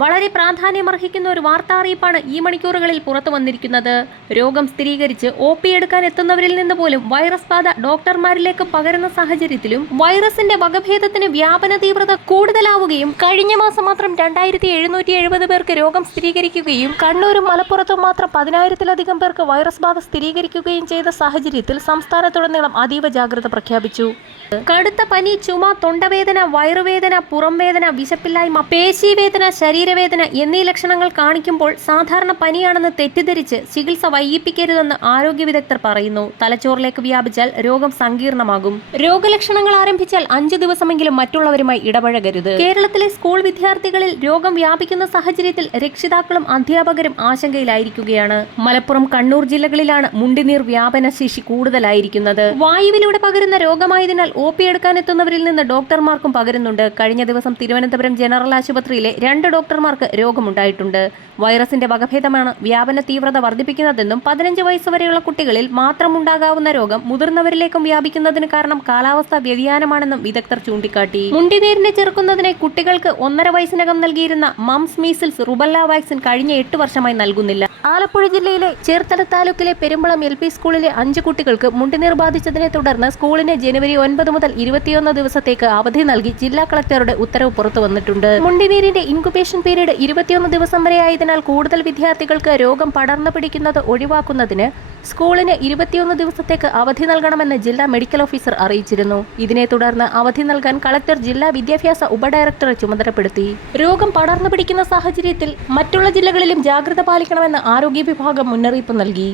വളരെ പ്രാധാന്യമർഹിക്കുന്ന ഒരു വാർത്താ അറിയിപ്പാണ് ഈ മണിക്കൂറുകളിൽ പുറത്തു വന്നിരിക്കുന്നത്. രോഗം സ്ഥിരീകരിച്ച് ഒ പി എടുക്കാൻ എത്തുന്നവരിൽ നിന്ന് പോലും വൈറസ് ബാധ ഡോക്ടർമാരിലേക്ക് പകരുന്ന സാഹചര്യത്തിലും വൈറസിന്റെ വകഭേദത്തിന് വ്യാപന തീവ്രത കൂടുതലാവുകയും കഴിഞ്ഞ മാസം മാത്രം രണ്ടായിരത്തി എഴുന്നൂറ്റി എഴുപത് പേർക്ക് രോഗം സ്ഥിരീകരിക്കുകയും കണ്ണൂരും മലപ്പുറത്തും മാത്രം പതിനായിരത്തിലധികം പേർക്ക് വൈറസ് ബാധ സ്ഥിരീകരിക്കുകയും ചെയ്ത സാഹചര്യത്തിൽ സംസ്ഥാനത്തുടനീളം അതീവ ജാഗ്രത പ്രഖ്യാപിച്ചു. കടുത്ത പനി ചുമ തൊണ്ടവേദന വയറുവേദന പുറംവേദന വിശപ്പില്ലായ്മ പേശീവേദന ശരീരവേദന എന്നീ ലക്ഷണങ്ങൾ കാണിക്കുമ്പോൾ സാധാരണ പനിയാണെന്ന് തെറ്റിദ്ധരിച്ച് ചികിത്സ വൈകിപ്പിക്കരുതെന്ന് ആരോഗ്യ വിദഗ്ധർ പറയുന്നു. തലച്ചോറിലേക്ക് വ്യാപിച്ചാൽ രോഗം സങ്കീർണമാകും. രോഗലക്ഷണങ്ങൾ ആരംഭിച്ചാൽ അഞ്ചു ദിവസമെങ്കിലും മറ്റുള്ളവരുമായി ഇടപഴകരുത്. കേരളത്തിലെ സ്കൂൾ വിദ്യാർത്ഥികളിൽ രോഗം വ്യാപിക്കുന്ന സാഹചര്യത്തിൽ രക്ഷിതാക്കളും അധ്യാപകരും ആശങ്കയിലായിരിക്കുകയാണ്. മലപ്പുറം കണ്ണൂർ ജില്ലകളിലാണ് മുണ്ടിനീർ വ്യാപന ശേഷി കൂടുതലായിരിക്കുന്നത്. വായുവിലൂടെ പകരുന്ന രോഗമായതിനാൽ ഒ പി എടുക്കാനെത്തുന്നവരിൽ നിന്ന് ഡോക്ടർമാർക്കും പകരുന്നുണ്ട്. കഴിഞ്ഞ ദിവസം തിരുവനന്തപുരം ജനറൽ ആശുപത്രിയിലെ രണ്ട് ഡോക്ടർമാർക്ക് രോഗമുണ്ടായിട്ടുണ്ട്. വൈറസിന്റെ വകഭേദമാണ് വ്യാപന തീവ്രത വർദ്ധിപ്പിക്കുന്നതെന്നും പതിനഞ്ച് വയസ്സുവരെയുള്ള കുട്ടികളിൽ മാത്രം ഉണ്ടാകാവുന്ന രോഗം മുതിർന്നവരിലേക്കും വ്യാപിക്കുന്നതിന് കാരണം കാലാവസ്ഥാ വ്യതിയാനമാണെന്നും വിദഗ്ധർ ചൂണ്ടിക്കാട്ടി. മുണ്ടിനീരിനെ ചെറുക്കുന്നതിനെ കുട്ടികൾക്ക് ഒന്നര വയസ്സിനകം നൽകിയിരുന്ന മംസ് മീസിൽസ് റുബല്ല വാക്സിൻ കഴിഞ്ഞ എട്ട് വർഷമായി നൽകുന്നില്ല. ആലപ്പുഴ ജില്ലയിലെ ചേർത്തല താലൂക്കിലെ പെരുമ്പളം എൽ പി സ്കൂളിലെ അഞ്ച് കുട്ടികൾക്ക് മുണ്ടുനീർ ബാധിച്ചതിനെ തുടർന്ന് സ്കൂളിന് ജനുവരി ഒൻപത് മുതൽ ഇരുപത്തിയൊന്ന് ദിവസത്തേക്ക് അവധി നൽകി ജില്ലാ കളക്ടറുടെ ഉത്തരവ് പുറത്തു വന്നിട്ടുണ്ട്. മുണ്ടിനീരിന്റെ ഇൻക്യുബേഷൻ പീരീഡ് ഇരുപത്തിയൊന്ന് ദിവസം വരെ ആയതിനാൽ കൂടുതൽ വിദ്യാർത്ഥികൾക്ക് രോഗം പടർന്നു പിടിക്കുന്നത് ഒഴിവാക്കുന്നതിന് സ്കൂളിന് ഇരുപത്തിയൊന്ന് ദിവസത്തേക്ക് അവധി നൽകണമെന്ന് ജില്ലാ മെഡിക്കൽ ഓഫീസർ അറിയിച്ചിരുന്നു. ഇതിനെ തുടർന്ന് അവധി നൽകാൻ കളക്ടർ ജില്ലാ വിദ്യാഭ്യാസ ഉപഡയറക്ടറെ ചുമതലപ്പെടുത്തി. രോഗം പടർന്നു പിടിക്കുന്ന സാഹചര്യത്തിൽ മറ്റുള്ള ജില്ലകളിലും ജാഗ്രത പാലിക്കണമെന്ന് ആരോഗ്യ വിഭാഗം മുന്നറിയിപ്പ് നൽകി.